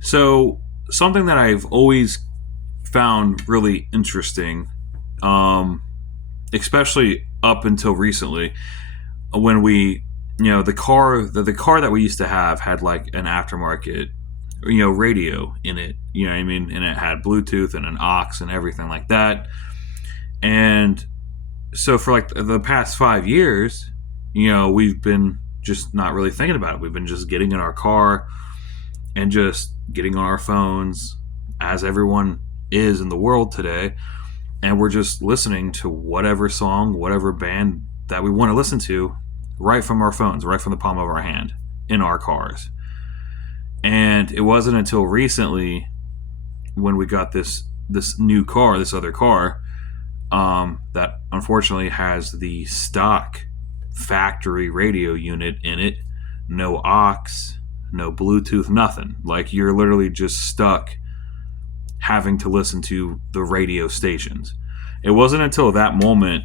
So, something that I've always found really interesting, um, especially up until recently, when the car that we used to have had like an aftermarket, radio in it. You know what I mean? And it had Bluetooth and an aux and everything like that. And so for like the past 5 years, we've been just not really thinking about it. We've been just getting in our car and just getting on our phones, as everyone is in the world today, and we're just listening to whatever song, whatever band that we want to listen to, right from our phones, right from the palm of our hand, in our cars. And it wasn't until recently, when we got this new car, this other car, that unfortunately has the stock factory radio unit in it, no aux, no Bluetooth, nothing. Like, you're literally just stuck having to listen to the radio stations. It wasn't until that moment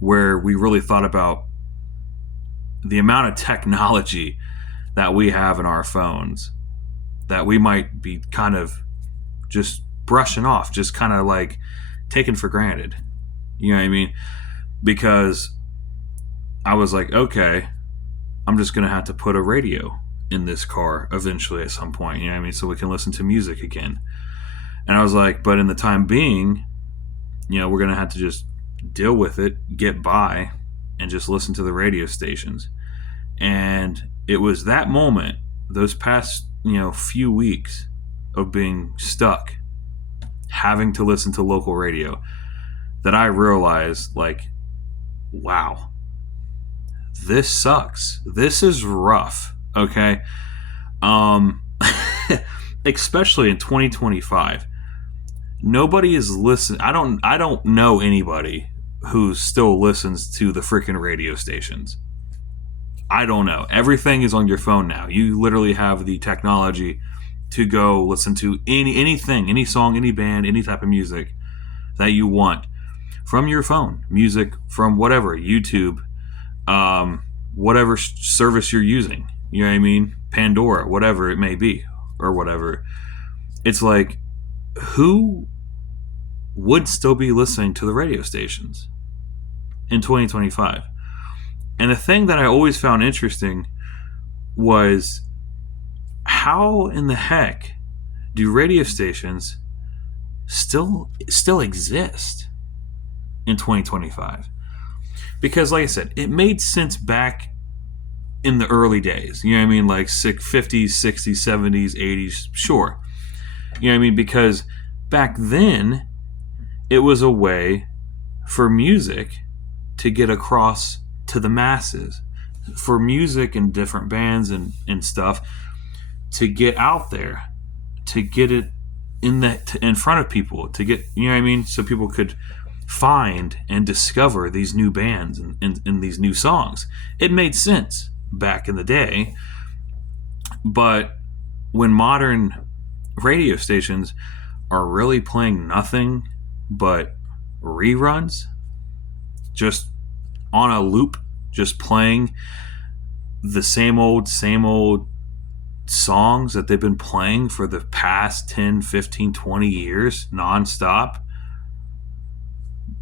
where we really thought about the amount of technology that we have in our phones that we might be kind of just brushing off, just kind of like taken for granted. You know what I mean? Because I was like, okay, I'm just going to have to put a radio in this car eventually at some point, you know what I mean? So we can listen to music again. And I was like, but in the time being, we're going to have to just deal with it, get by, and just listen to the radio stations. And it was that moment, those past, few weeks of being stuck, having to listen to local radio, that I realized, like, wow, this sucks. This is rough, okay? Especially in 2025. Nobody is listening. I don't know anybody who still listens to the freaking radio stations. I don't know. Everything is on your phone now. You literally have the technology to go listen to anything, any song, any band, any type of music that you want from your phone. Music from whatever, YouTube, whatever service you're using. You know what I mean? Pandora, whatever it may be, or whatever. It's like, who would still be listening to the radio stations in 2025? And the thing that I always found interesting was, how in the heck do radio stations still exist in 2025? Because, like I said, it made sense back in the early days. You know what I mean? Like 50s, 60s, 70s, 80s. Sure. You know what I mean? Because back then, it was a way for music to get across to the masses, for music and different bands and stuff to get out there, to get it in front of people, to get, you know what I mean, so people could find and discover these new bands and these new songs. It made sense back in the day, but when modern radio stations are really playing nothing but reruns, just on a loop, just playing the same old songs that they've been playing for the past 10, 15, 20 years nonstop,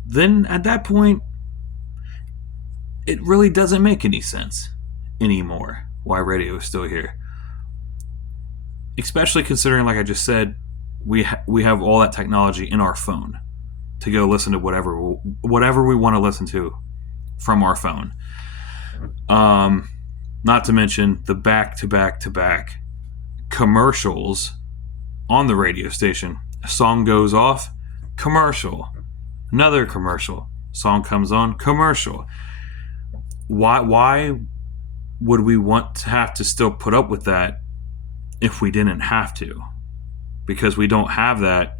then at that point, it really doesn't make any sense anymore why radio is still here. Especially considering, like I just said, we have all that technology in our phone to go listen to whatever we want to listen to from our phone. Not to mention the back to back to back commercials on the radio station. A song goes off, commercial. Another commercial. Song comes on, commercial. Why would we want to have to still put up with that if we didn't have to? Because we don't have that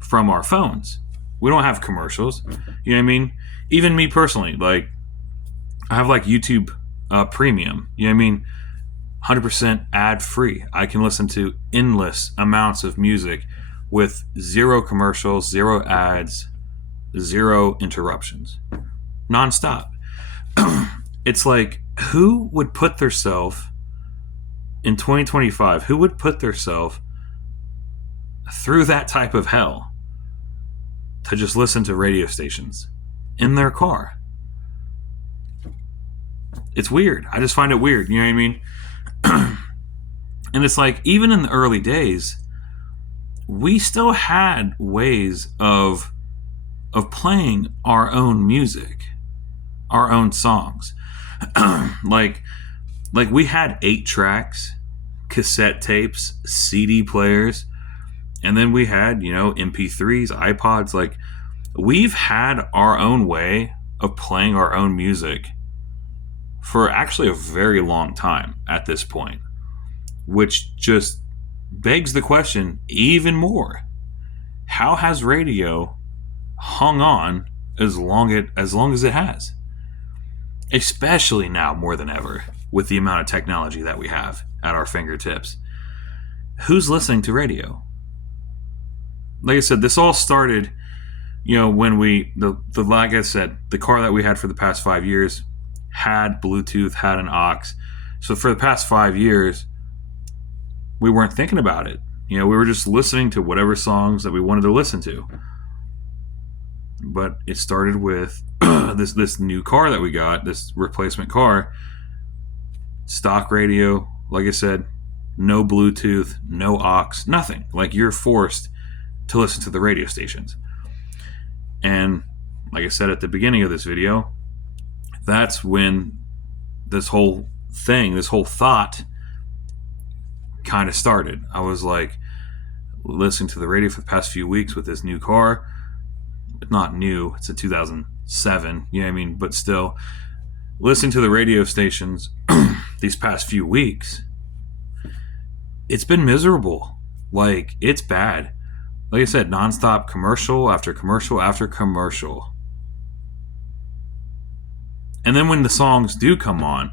from our phones. We don't have commercials. You know what I mean? Even me personally, like, I have like YouTube Premium. You know what I mean? 100% ad free. I can listen to endless amounts of music with zero commercials, zero ads, zero interruptions, nonstop. It's like, who would put themselves in 2025, who would put themselves through that type of hell to just listen to radio stations in their car? It's weird. I just find it weird. You know what I mean? And it's like, even in the early days, we still had ways of playing our own music, our own songs. like we had 8 tracks, cassette tapes, CD players, and then we had, MP3s, iPods. Like, we've had our own way of playing our own music for actually a very long time at this point, which just begs the question even more. How has radio hung on as long as it has? Especially now more than ever, with the amount of technology that we have at our fingertips. Who's listening to radio? Like I said, this all started, when like I said, the car that we had for the past 5 years had Bluetooth, had an aux. So for the past 5 years, we weren't thinking about it. We were just listening to whatever songs that we wanted to listen to. But it started with this new car that we got, this replacement car. Stock radio, like I said, no Bluetooth, no aux, nothing. Like, you're forced to listen to the radio stations. And like I said at the beginning of this video, that's when this whole thing, this whole thought kind of started. I was like, listening to the radio for the past few weeks with this new car. It's not new, it's a 2007, you know what I mean? But still, listening to the radio stations these past few weeks, it's been miserable. Like, it's bad. Like I said, nonstop commercial after commercial after commercial. And then when the songs do come on,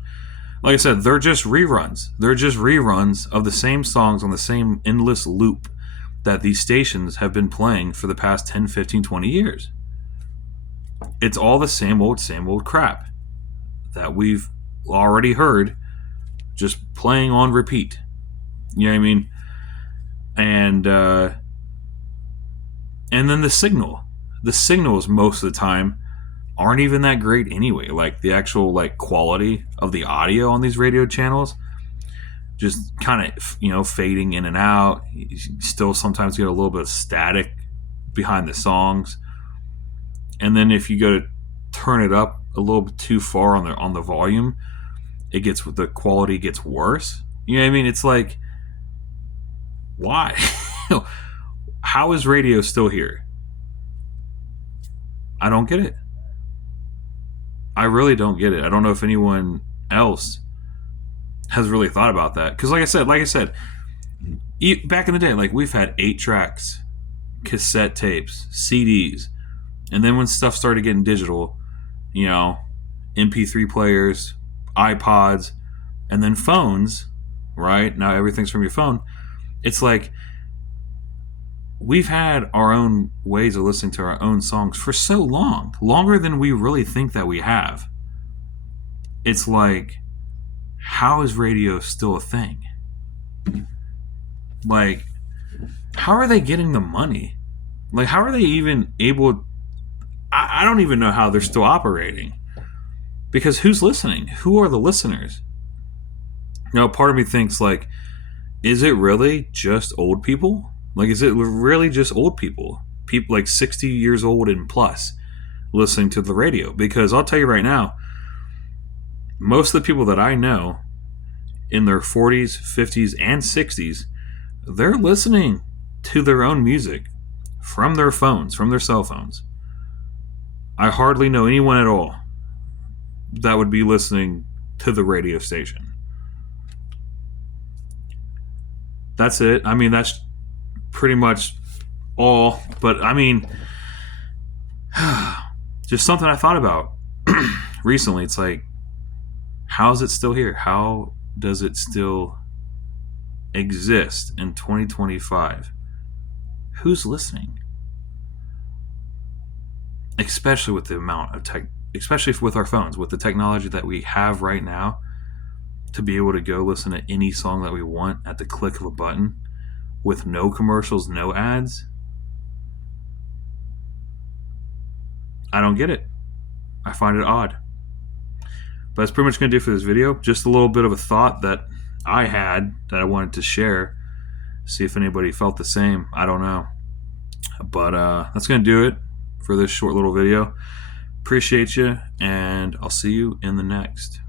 like I said, they're just reruns. They're just reruns of the same songs on the same endless loop that these stations have been playing for the past 10, 15, 20 years. It's all the same old crap that we've already heard, just playing on repeat. You know what I mean? And then the signals most of the time aren't even that great anyway. Like, the actual quality of the audio on these radio channels, just kind of fading in and out. You still sometimes get a little bit of static behind the songs, and then if you go to turn it up a little bit too far on the volume, the quality gets worse. You know what I mean? It's like, why? How is radio still here? I don't get it. I really don't get it. I don't know if anyone else has really thought about that. Because like I said, back in the day, we've had 8 tracks, cassette tapes, CDs, and then when stuff started getting digital, MP3 players, iPods, and then phones, right? Now everything's from your phone. It's like, we've had our own ways of listening to our own songs for so long, longer than we really think that we have. It's like, how is radio still a thing? Like, how are they getting the money? Like, how are they even able? I don't even know how they're still operating. Because who's listening? Who are the listeners? Part of me thinks, is it really just old people? Is it really just old people? People 60 years old and plus listening to the radio? Because I'll tell you right now, most of the people that I know in their 40s, 50s, and 60s, they're listening to their own music from their phones, from their cell phones. I hardly know anyone at all that would be listening to the radio station. That's it. I mean, that's pretty much all. But I mean, just something I thought about recently. It's like, how is it still here? How does it still exist in 2025? Who's listening? Especially with the amount of especially with our phones, with the technology that we have right now, to be able to go listen to any song that we want at the click of a button with no commercials, no ads. I don't get it. I find it odd. But that's pretty much going to do for this video. Just a little bit of a thought that I had that I wanted to share. See if anybody felt the same. I don't know. But that's going to do it for this short little video. Appreciate you, and I'll see you in the next.